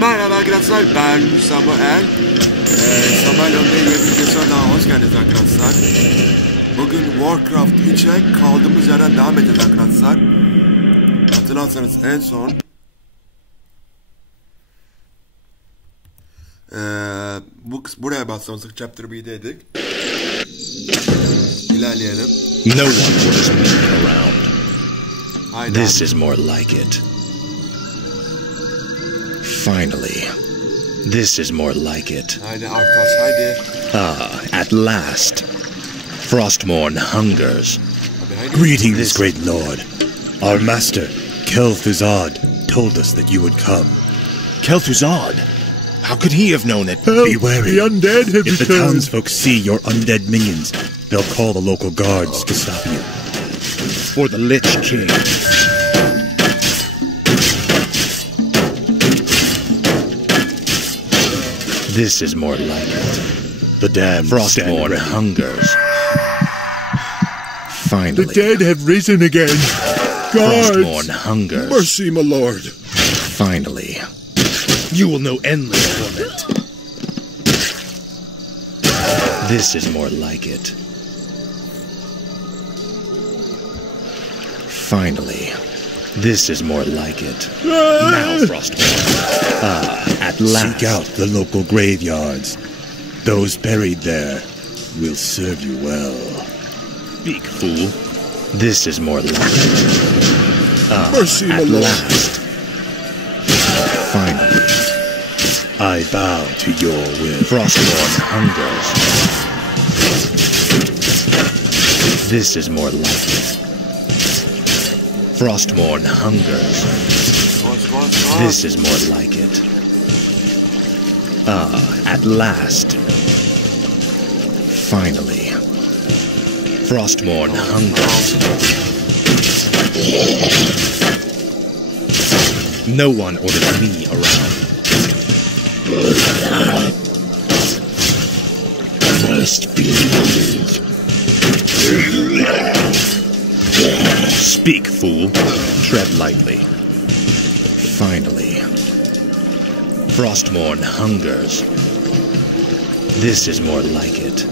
Merhaba arkadaşlar, ben Samuel. Samuel Ömrü'ye yeni videosuna daha hoş geldiniz arkadaşlar. Bugün Warcraft 3'e kaldığımız yerden devam edeceğiz arkadaşlar. Hatırlarsanız en son buraya basmıştık, Chapter 1'deydik. İlerleyelim. No one orders me around. This is more like it. Finally, this is more like it. Haydi Arthas, haydi. Ah, at last. Frostmourne hungers. Greetings, great lord. Our master, Kel'Thuzad, told us that you would come. Kel'Thuzad? How could he have known it? Help, be wary. The undead have If the returned. townsfolk see your undead minions, they'll call the local guards to stop you. For the Lich King. This is more like it. The damned Frostmourne hungers. Finally. The dead have risen again. Guards! Frostmourne hungers. Mercy, my lord. Finally. You will know endless torment. This is more like it. Finally. This is more like it. Now, Frostmourne. Ah, at last. Seek out the local graveyards. Those buried there will serve you well. Speak, fool. This is more like it. Ah, Mercy, my at lord. last. Finally. I bow to your will. Frostmourne hungers. This is more like it. Frostmourne hungers. This is more like it. Ah, at last. Finally. Frostmourne hungers. No one orders me around. Must believe. Speak, fool. Tread lightly. Finally. Frostmourne hungers. This is more like it.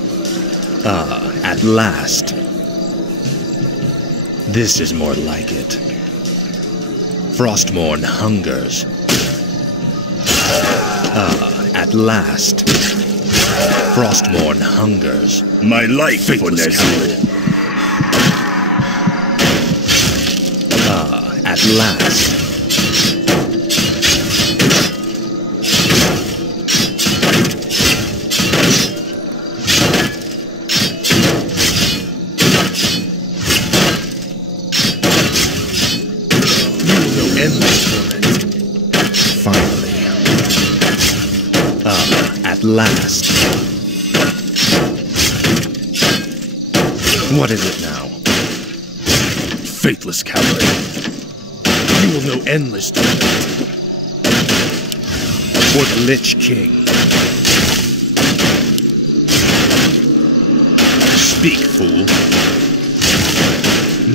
Ah, at last. This is more like it. Frostmourne hungers. Ah, at last. Frostmourne hungers. My life for Faithless Ah, at last. Finally. At last. What is it now? Faithless coward. You will know endless torment. For the Lich King. Speak, fool.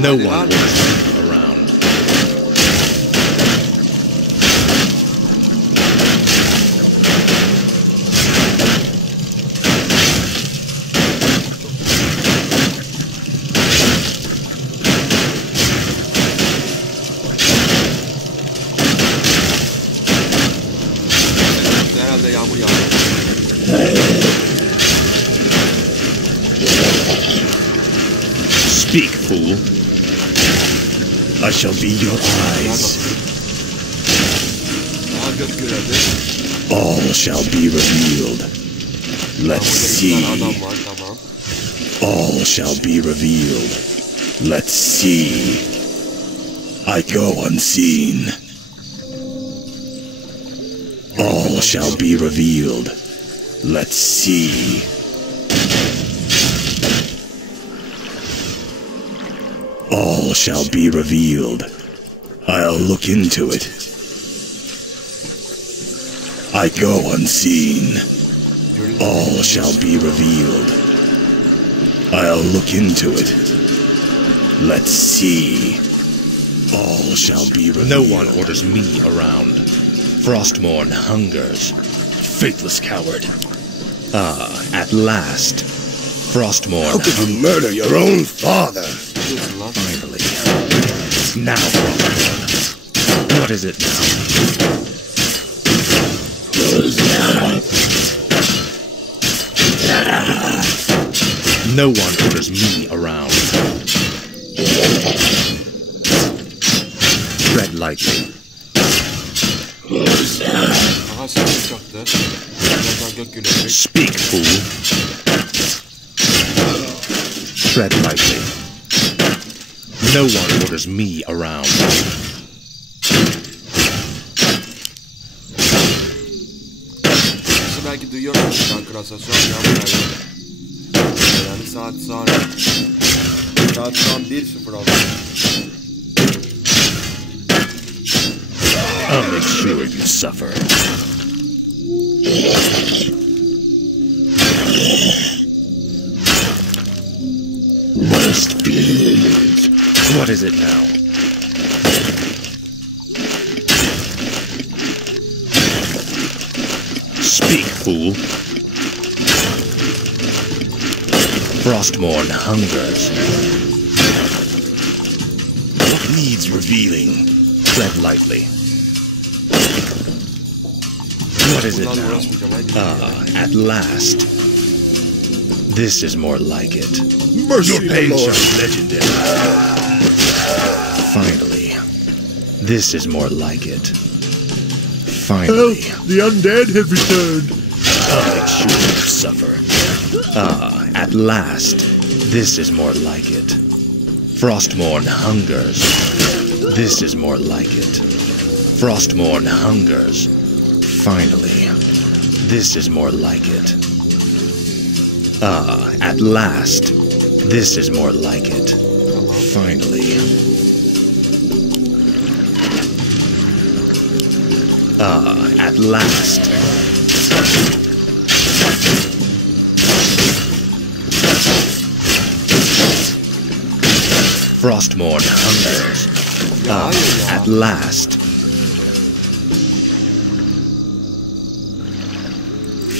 No one wants me around. Herhalde yağmur yağıyor. Speak, fool. I shall be your eyes. Daha göz görevli. All shall be revealed. Let's see. Adam var, tamam. All shall be revealed. Let's see. I go unseen. All shall be revealed. Let's see. All shall be revealed. I'll look into it. I go unseen. All shall be revealed. I'll look into it. Let's see. All shall be revealed. No one orders me around. Frostmourne hungers. Faithless coward. At last. Frostmourne How could you murder your own father? finally. Now, Frostmourne. What is it now? No one orders me around. Tread lightly. Aha ses çaktı. Birazdan gök gülecek. Speak, fool. Tread lightly. No one orders me around. Sesi belki duyuyorsunuz arkadaşlar. Şu an yağmur yağıyor. Yani saat şu an 1:06. I'll make sure you suffer. Must be. What is it now? Speak, fool. Frostmourne hungers. What needs revealing? Tread lightly. What is it Bunlarla now? uğraşmayacağım. Haydi. At last. This is more like it. Mercy, Your the pain Lord. shall be legendary. Finally. This is more like it. Finally. The undead have returned. I'll make sure you suffer. At last. This is more like it. Frostmourne hungers. This is more like it. Frostmourne hungers. Finally. This is more like it. At last. This is more like it. Finally. At last. Frostmourne hungers. At last.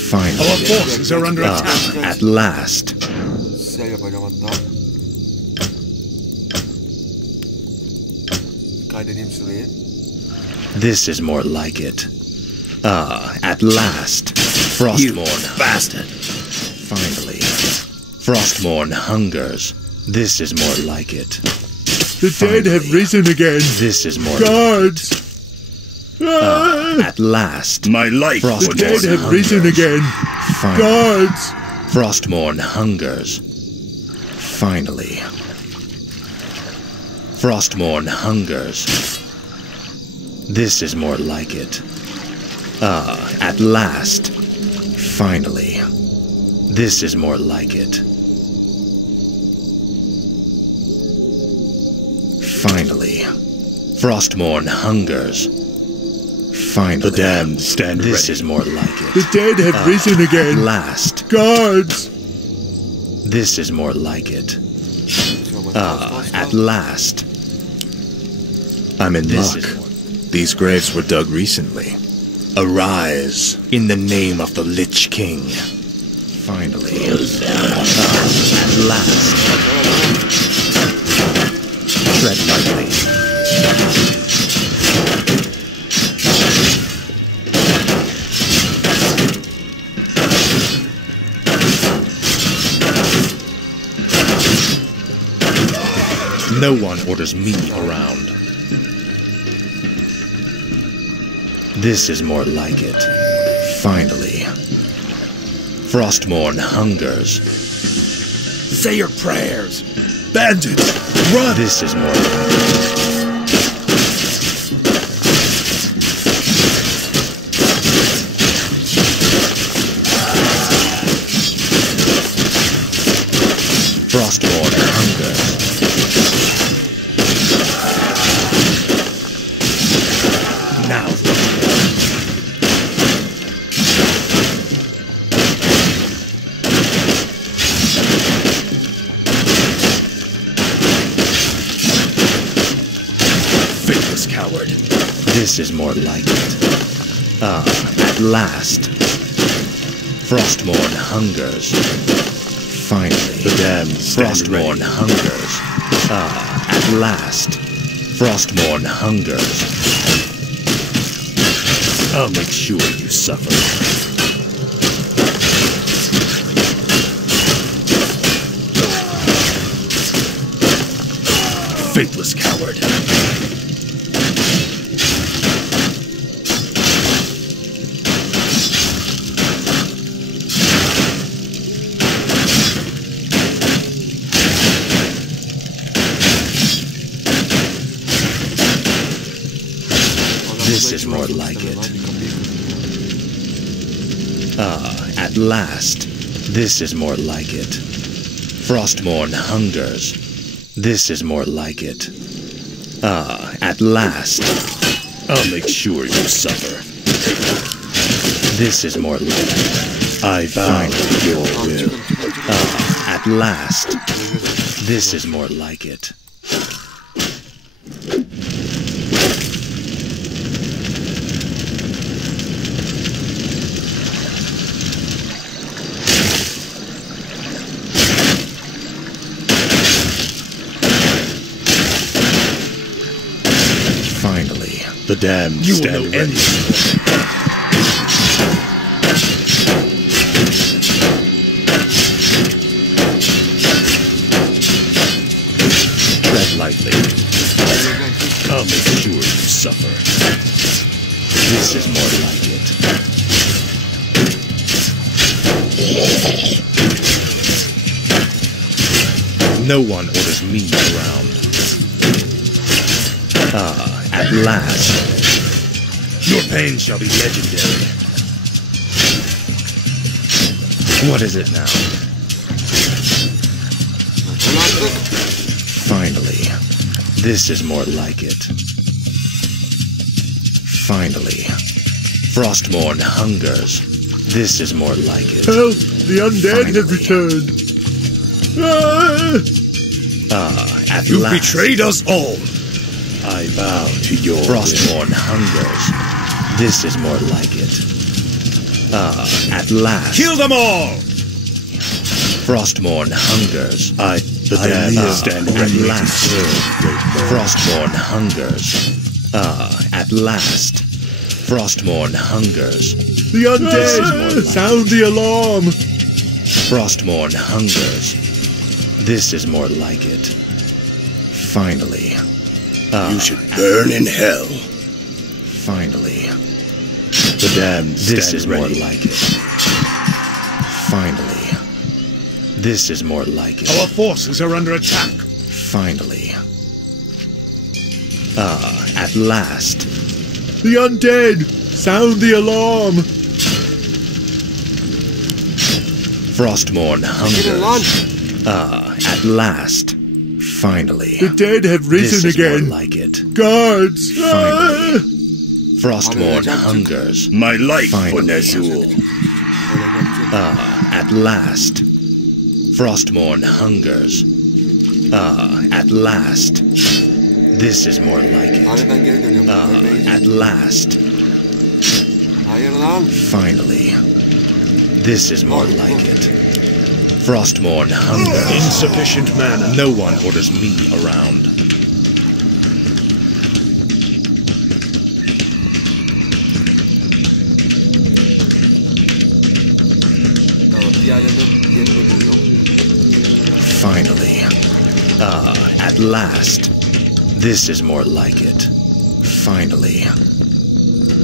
Finally. Our forces are under attack. At last. Sel yapacağım hatta. Kaydedeyim süreyi. This is more like it. At last. Frostmourne. Bastard. Finally. Frostmourne hungers. This is more like it. The dead have risen again. This is more Guards! at last. My life The Frostmourne dead have hungers. risen again. Finally. Guards! Frostmourne hungers. Finally. Frostmourne hungers. This is more like it. At last. Finally. This is more like it. Finally. Frostmourne hungers. Finally. The damned stand This ready. is more like it. The dead have risen At again. last. Guards! This is more like it. At last. I'm in This luck. is These graves were dug recently. Arise, in the name of the Lich King. finally. At last. Tread lightly. No one orders me around. This is more like it. Finally. Frostmourne hungers. Say your prayers. Bandits, run! This is more like it. Frostmourne hungers. Now. Faithless coward. This is more like it. At last. Frostmourne hungers. Finally. The damned stand Frostmourne ready. hungers. At last. Frostmourne hungers. I'll make sure you suffer. Faithless coward. This is more like it. At last. This is more like it. Frostmourne hungers. This is more like it. At last. I'll make sure you suffer. This is more like it. I bow to your will. At last. This is more like it. Finally. The damned You will stand know ready. Tread lightly. I'll make sure you suffer. This is more like it. No one orders me around. At last. Your pain shall be legendary. What is it now? Finally. This is more like it. Finally. Frostmourne hungers. This is more like it. Help! The undead have Finally. returned. At You've last. betrayed us all. I bow to your will. Frostmourne hungers. This is more like it. At last. Kill them all. Frostmourne hungers. The damned stand At ready to last. serve, great lord. Frostmourne hungers. At last. Frostmourne hungers. The This is more undead! like Sound the alarm! Frostmourne hungers. This is more like it. Finally. You should burn in hell. Finally. The damned This stand is more ready. like it. Finally. This is more like it. Our forces are under attack. Finally. At last. The undead! Sound the alarm! Frostmourne hungers. At last. Finally. The dead have risen This is again. more like it. Guards! Finally. Ah! Frostmourne hungers. My life for Finally. Nezul. At last. Frostmourne hungers. At last. This is more like it. Abi ben geri dönüyorum. Ölmeyi. At last. Hayır lan. Finally. This is more like it. Frostmourne hungers. Insufficient mana. No one orders me around. Tamam, diğerini buldum. Finally. At last. This is more like it. Finally.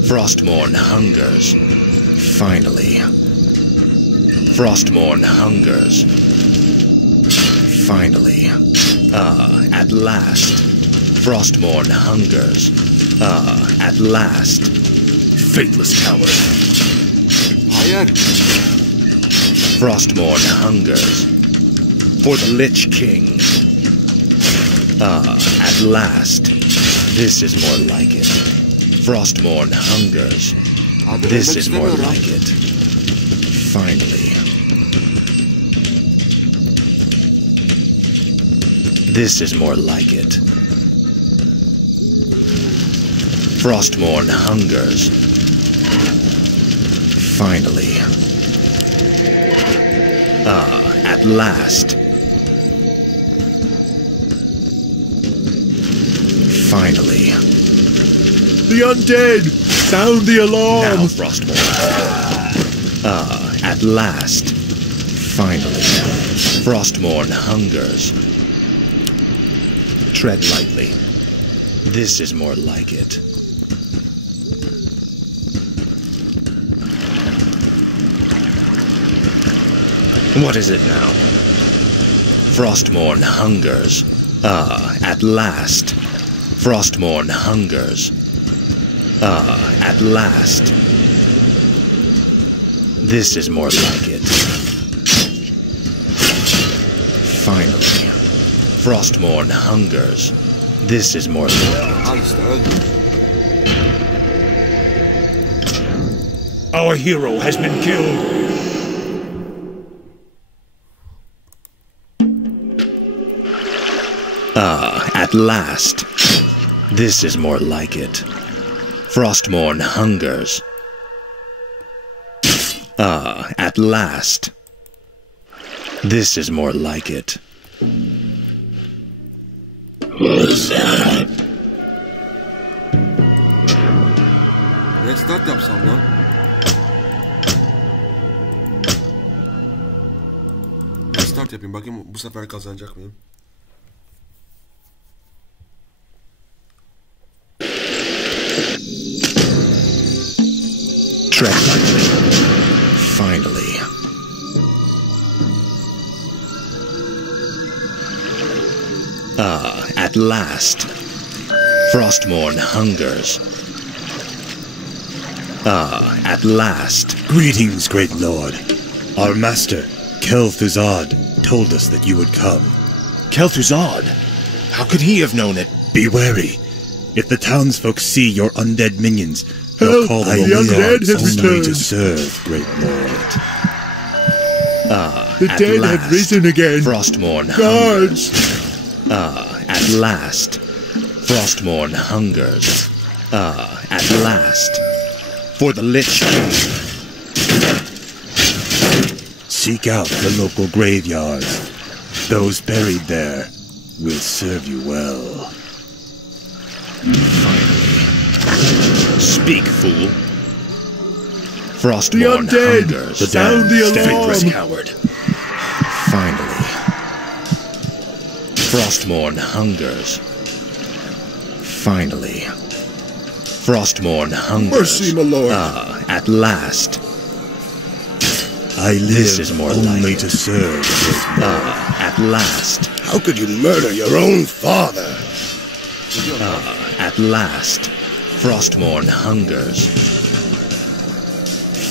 Frostmourne hungers. Finally. Frostmourne hungers. Finally. At last. Frostmourne hungers. At last. Faithless coward. Hayır. Frostmourne hungers. For the Lich King. At last. This is more like it. Frostmourne hungers. Abi This ölmek is more istemiyorum. like it. Finally. This is more like it. Frostmourne hungers. Finally. At last. Finally. The undead! Sound the alarm! Now, Frostmourne. At last. Finally. Frostmourne hungers. Tread lightly. This is more like it. What is it now? Frostmourne hungers. At last. Frostmourne hungers. At last. This is more like it. Finally. Frostmourne hungers. This is more like it. Our hero has been killed. At last. This is more like it. Frostmourne hungers. At last. This is more like it. Let's start yapsam lan. Start yapayım bakayım bu sefer kazanacak mıyım? Tread lightly. Finally. At last. Frostmourne hungers. At last. Greetings, great lord. Our master, Kel'Thuzad, told us that you would come. Kel'Thuzad? How could he have known it? Be wary. If the townsfolk see your undead minions, they'll call them the undead has only returned. To serve, great lord. The dead have risen again. Frostmourne Guards! At last. Frostmourne hungers. At last. For the Lich King. Seek out the local graveyards. Those buried there will serve you well. Finally. Speak, fool. Frostmourne the undead! hungers. Sound the alarm! Coward. Finally. Frostmourne hungers. Finally. Frostmourne hungers. Mercy, my lord. At last. I live This is more only like to it. serve. At last. How could you murder your own father? At last. Frostmourne hungers.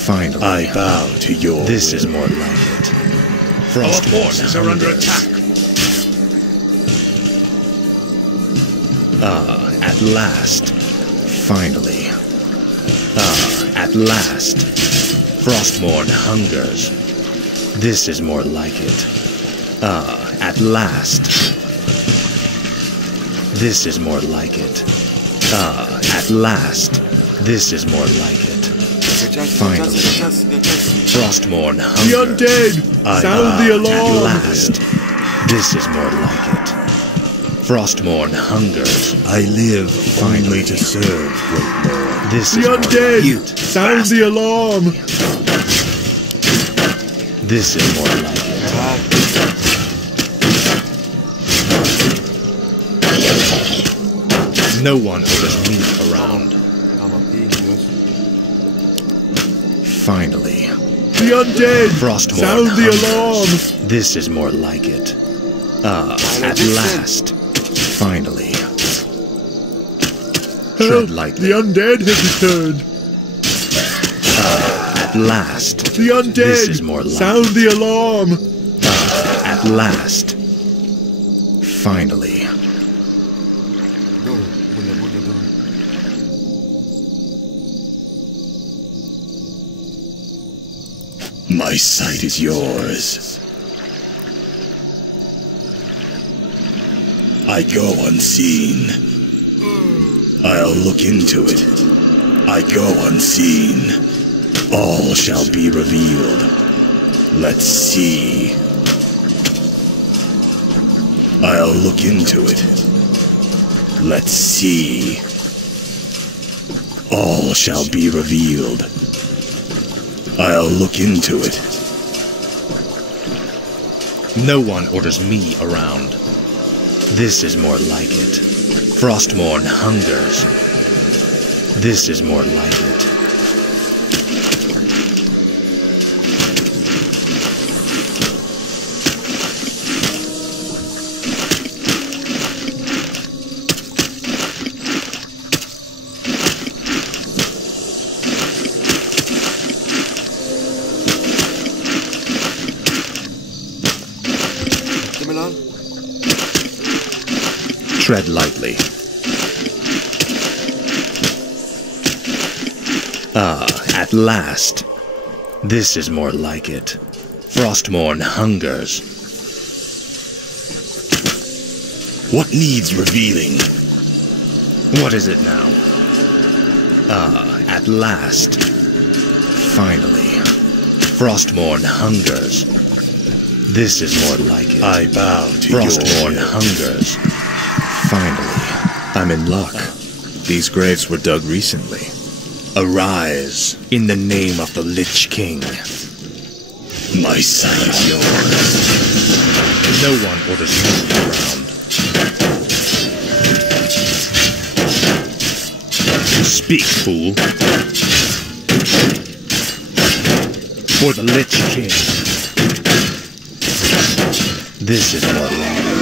Finally. I bow to your This will. is more like it. Our Frostmourne forces are under hungers. attack. At last. Finally. At last. Frostmourne hungers. This is more like it. At last. This is more like it. At last. This is more like it. Finally. Frostmourne The hungers. undead! Sound the At alarm! last. This is more like it. Frostmourne hungers. I live Finally. only to serve, great lord. This The is more undead! like it. Sound the alarm! This is more like it. No one orders me around. Tamam iyi gidiyoruz. Finally. The undead! Frostmourne Sound the hungers. alarm! This is more like it. At last. Finally. Tread Help! lightly. The undead has returned! At last. The undead! This is more like Sound the alarm! At last. Finally. Durun. Burada durun. My sight is yours. I go unseen. I'll look into it. I go unseen. All shall be revealed. Let's see. I'll look into it. Let's see. All shall be revealed. I'll look into it. No one orders me around. This is more like it. Frostmourne hungers. This is more like it. Tread lightly. At last. This is more like it. Frostmourne hungers. What needs revealing? What is it now? At last. Finally. Frostmourne hungers. This is more like it. I bow to Frostmourne your will. hungers. Finally. I'm in luck. These graves were dug recently. Arise in the name of the Lich King. My sight is yours. No one orders me around. Speak, fool. For the Lich King. This is more like it.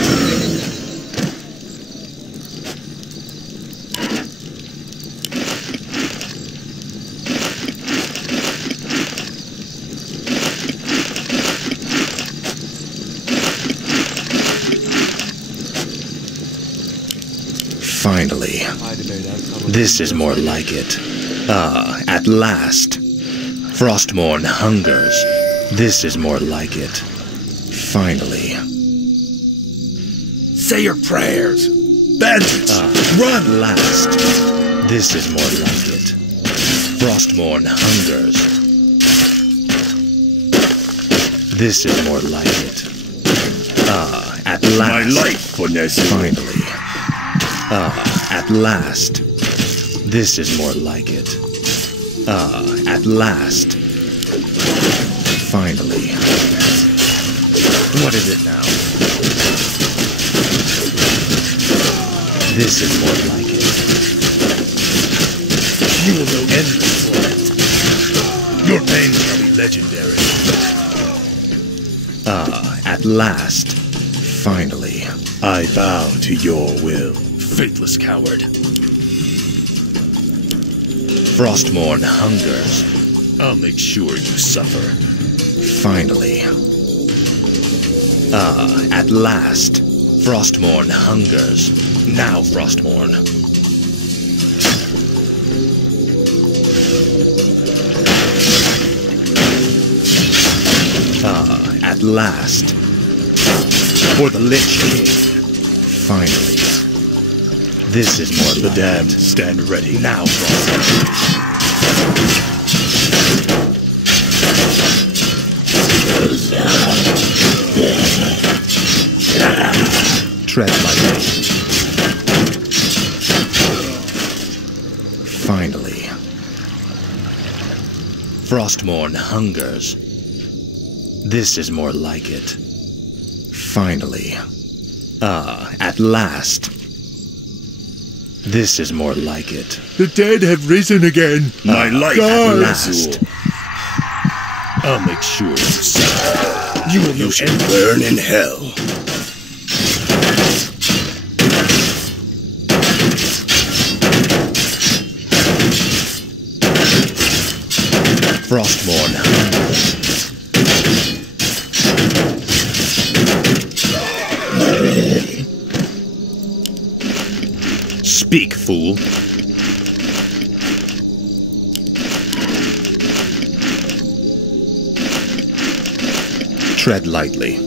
Finally. This is more like it. At last. Frostmourne hungers. This is more like it. Finally. Say your prayers. Bandits, run! At last. This is more like it. Frostmourne hungers. This is more like it. At last. My life for Nessie. Finally. At last. This is more like it. At last. Finally. What is it now? This is more like it. You will know endless for it. Your pain shall be legendary. At last. Finally. I bow to your will. Faithless coward. Frostmourne hungers. I'll make sure you suffer. Finally. At last. Frostmourne hungers. Now, Frostmourne. At last. For the Lich King. Finally. This is more The like damned it. stand ready. Now, Frostmourne. Tread lightly. Finally. Frostmourne hungers. This is more like it. Finally. At last. This is more like it. The dead have risen again. My life At for last. Nessie. I'll make sure you suffer. You will know You should burn in hell. Frostmourne hungers. Speak, fool. Tread lightly.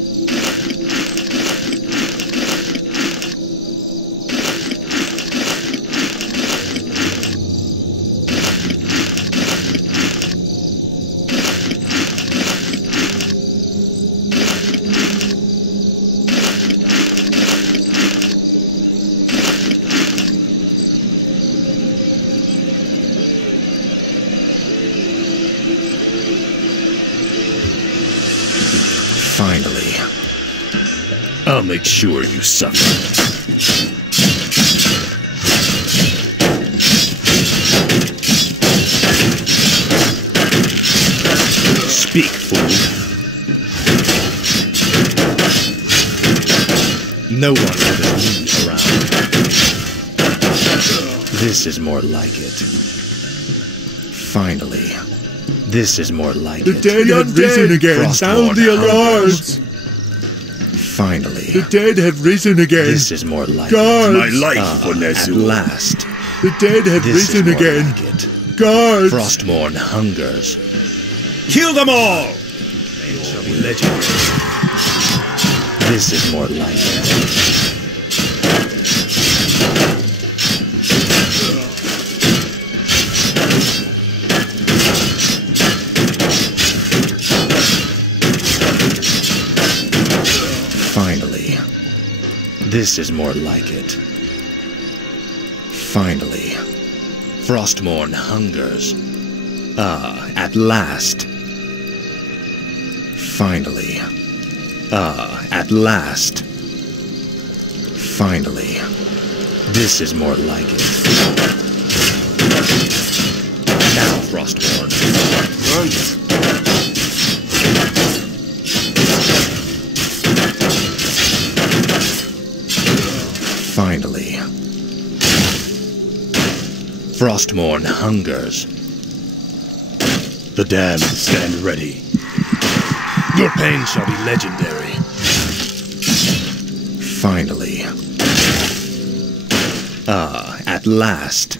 I'll make sure you suffer. Speak, fool. No one orders me around. This is more like it. Finally. This is more like The it. dead have risen again. Sound the alarms. Finally. The dead have risen again. This is more like Guards. it. My life, At last. The dead have This is risen more again. like it. Guards. Frostmourne hungers. Kill them all. They shall be legendary. This is more like it. Finally. This is more like it. Finally. Frostmourne hungers. At last. Finally. At last. Finally. This is more like it. Now, Frostmourne. Run. Finally. Frostmourne hungers. The damned stand ready. Your pain shall be legendary. Finally. At last.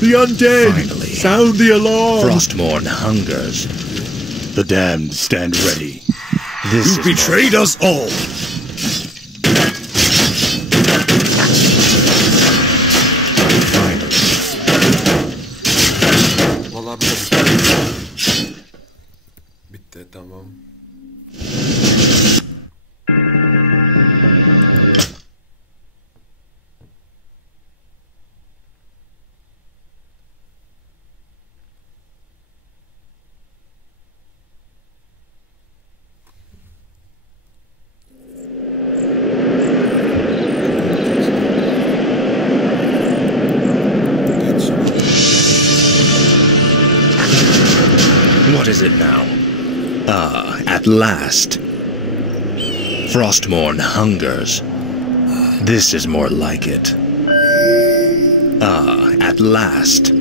The undead. Finally. Sound the alarm. Frostmourne hungers. The damned stand ready. This You is betrayed us all. Finally. Vallahi bitti. Bitti, tamam. What is it now? At last. Frostmourne hungers. This is more like it. At last.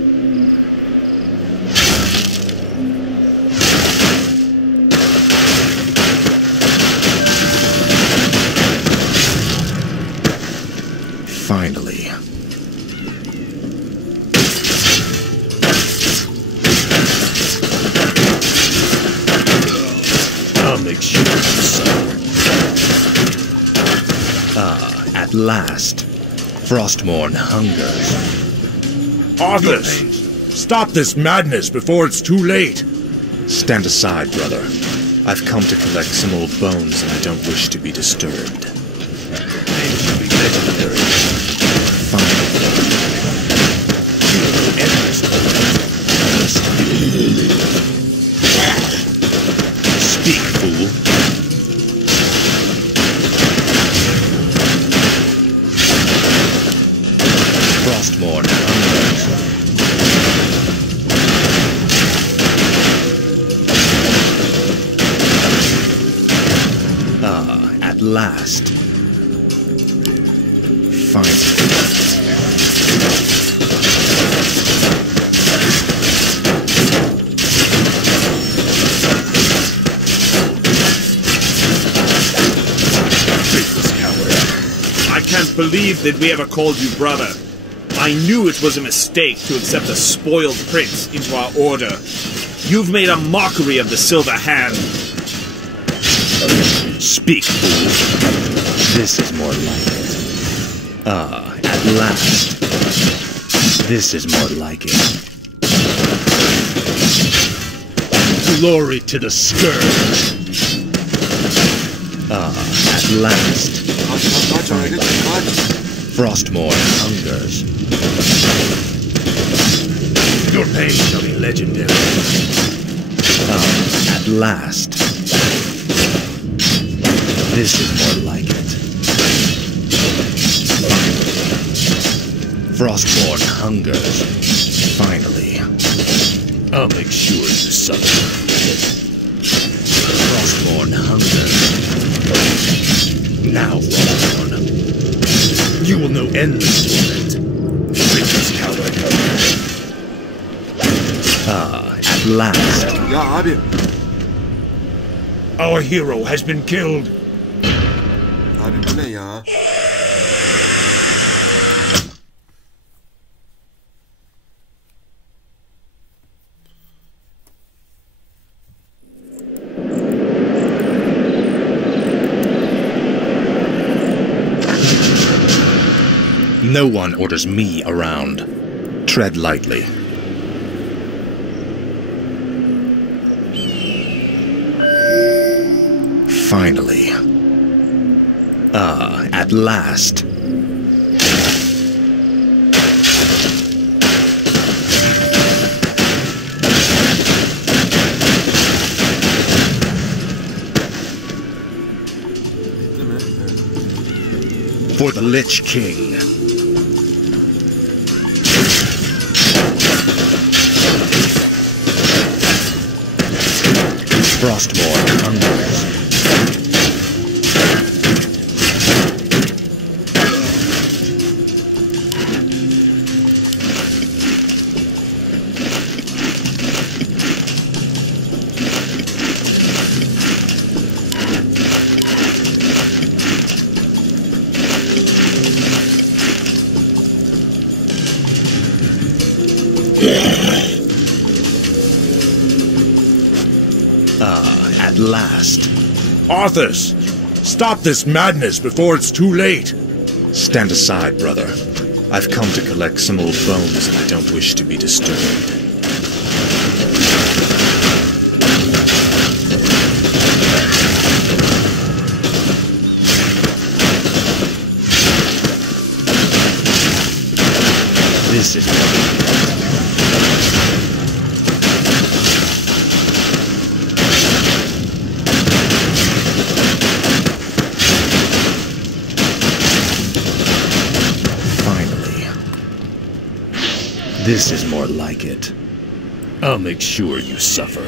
Finally. I'll make sure you suffer. At last. Frostmourne hungers. Arthas, stop this madness before it's too late. Stand aside, brother. I've come to collect some old bones and I don't wish to be disturbed. Pain shall be legendary. Finally. You will end this Speak, fool. Frostmourne hungers. At last. Finally. I can't believe that we ever called you brother. I knew it was a mistake to accept a spoiled prince into our order. You've made a mockery of the Silver Hand. Speak, fool. This is more like it. At last. This is more like it. glory to the scourge. At last. Kaç öyle kaç. Frostmourne hungers. Your pain shall be legendary. At last. This is more like it. Frostborn hungers. Finally. I'll make sure you suffer. Frostborn hungers. Now, Frostborn. You will know endless torment. Riches coward. At last. Ya abi. Our hero has been killed. Abi bu ne ya? No one orders me around. Tread lightly. Finally. At last. For the Lich King. Frostborn hungers. At last. Arthas, stop this madness before it's too late. Stand aside, brother. I've come to collect some old bones and I don't wish to be disturbed. This is This is more like it. I'll make sure you suffer.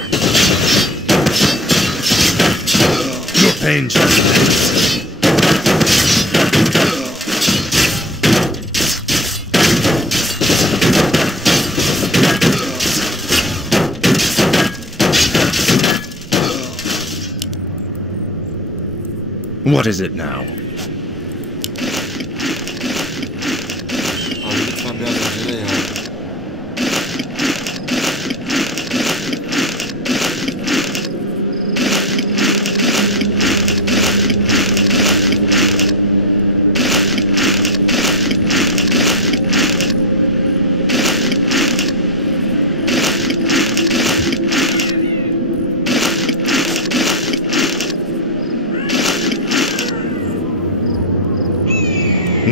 Your pain shall be endless. What is it now? Abi lütfen biraz acele ya.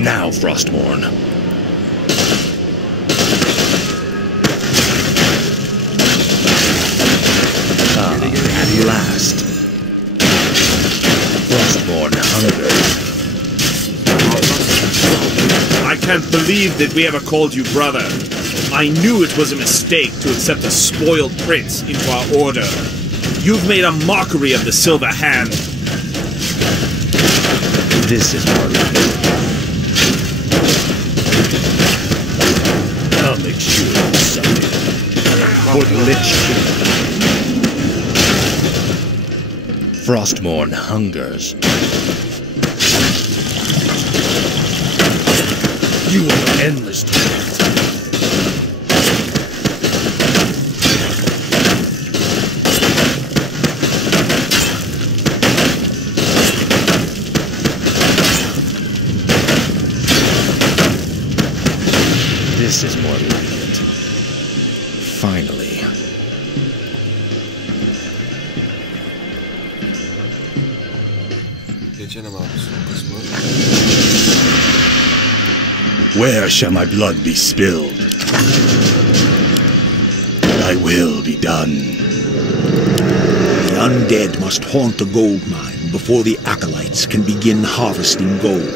Now, Frostborn. At last. Frostborn hungers. I can't believe that we ever called you brother. I knew it was a mistake to accept a spoiled prince into our order. You've made a mockery of the Silver Hand. This is more like it. I'll make sure you suffer. For the Lich King. Frostborn hungers. You will know endless torment. This is more like it. Finally. Geçelim abi son kısmı. Where shall my blood be spilled? Thy will be done. The undead must haunt the gold mine before the acolytes can begin harvesting gold.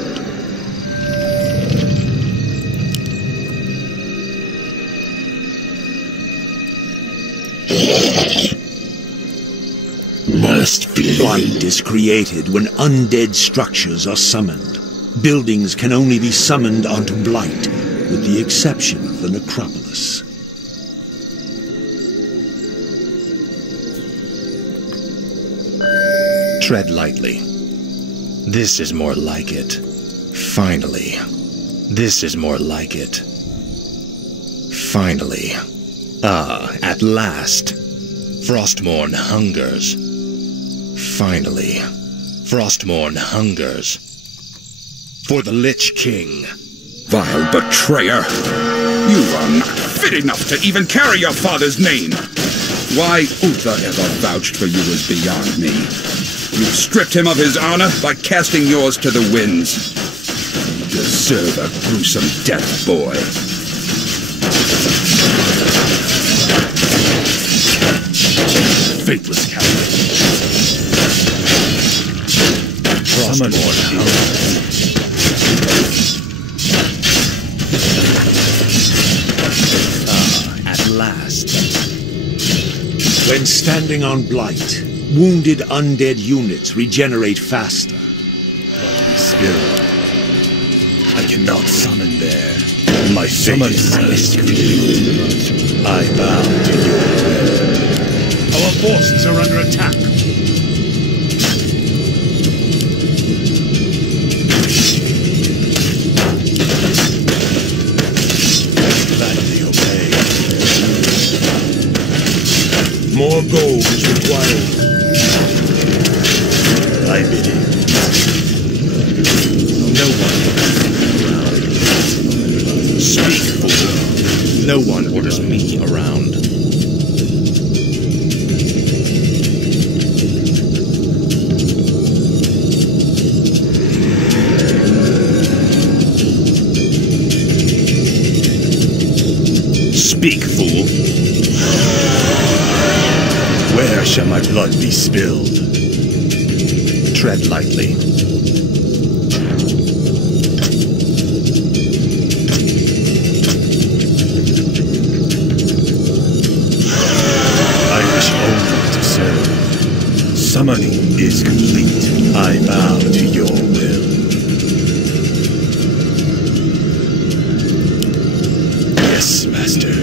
Blight is created when undead structures are summoned. Buildings can only be summoned onto blight, with the exception of the necropolis. Tread lightly. This is more like it. Finally. This is more like it. Finally. Ah, at last. Frostmourne hungers. Finally. Frostmourne hungers. For the Lich King. Vile betrayer! You are not fit enough to even carry your father's name! Why Uther ever vouched for you is beyond me. You stripped him of his honor by casting yours to the winds. You deserve a gruesome death, boy. Faithless coward. Frostmourne hungers. Ah, at last. When standing on blight, wounded undead units regenerate faster. Spirit. I cannot summon there. My fate is complete. I bow to your will. Our forces are under attack. Gladly obey. More gold is required. I bid it. No one. Speak, fool. No one orders me around. Speak, fool. Where shall my blood be spilled? Tread lightly. I wish only to serve. Summoning is complete. I bow to your will. Yes, Master.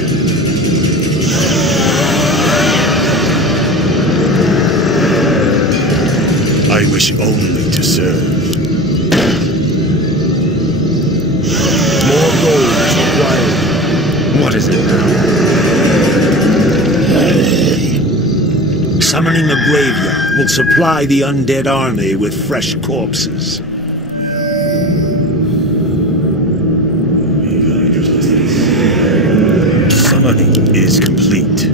I wish only to serve. More gold is required. What is it now? Summoning a graveyard will supply the undead army with fresh corpses. Summoning is complete.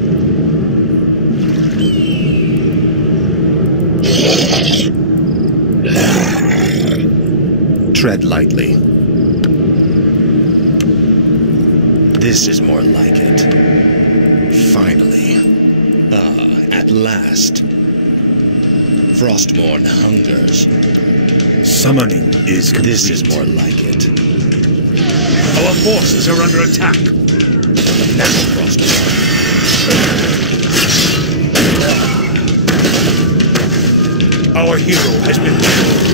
Tread lightly. This is more like it. Finally. Ah, at last. Frostmourne hungers. Summoning is complete. This is more like it. Our forces are under attack. Now, Frostmourne. Our hero has been killed.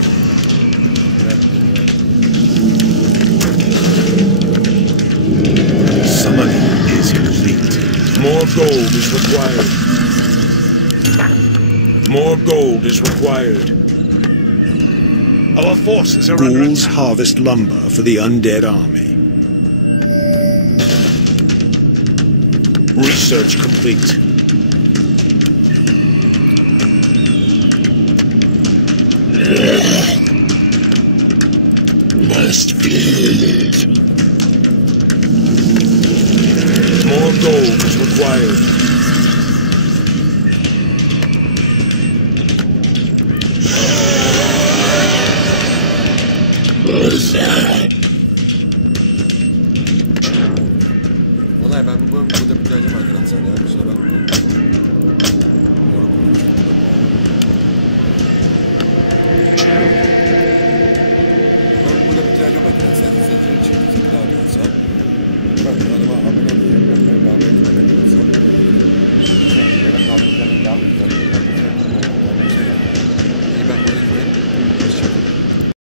Summoning is complete. More gold is required. More gold is required. Our forces are under Ghouls attack. harvest lumber for the undead army. Research complete. Must feel it. More gold is required. Vallahi ben bu bölümü burada bitireceğim arkadaşlar ya. Kusura bakmayın.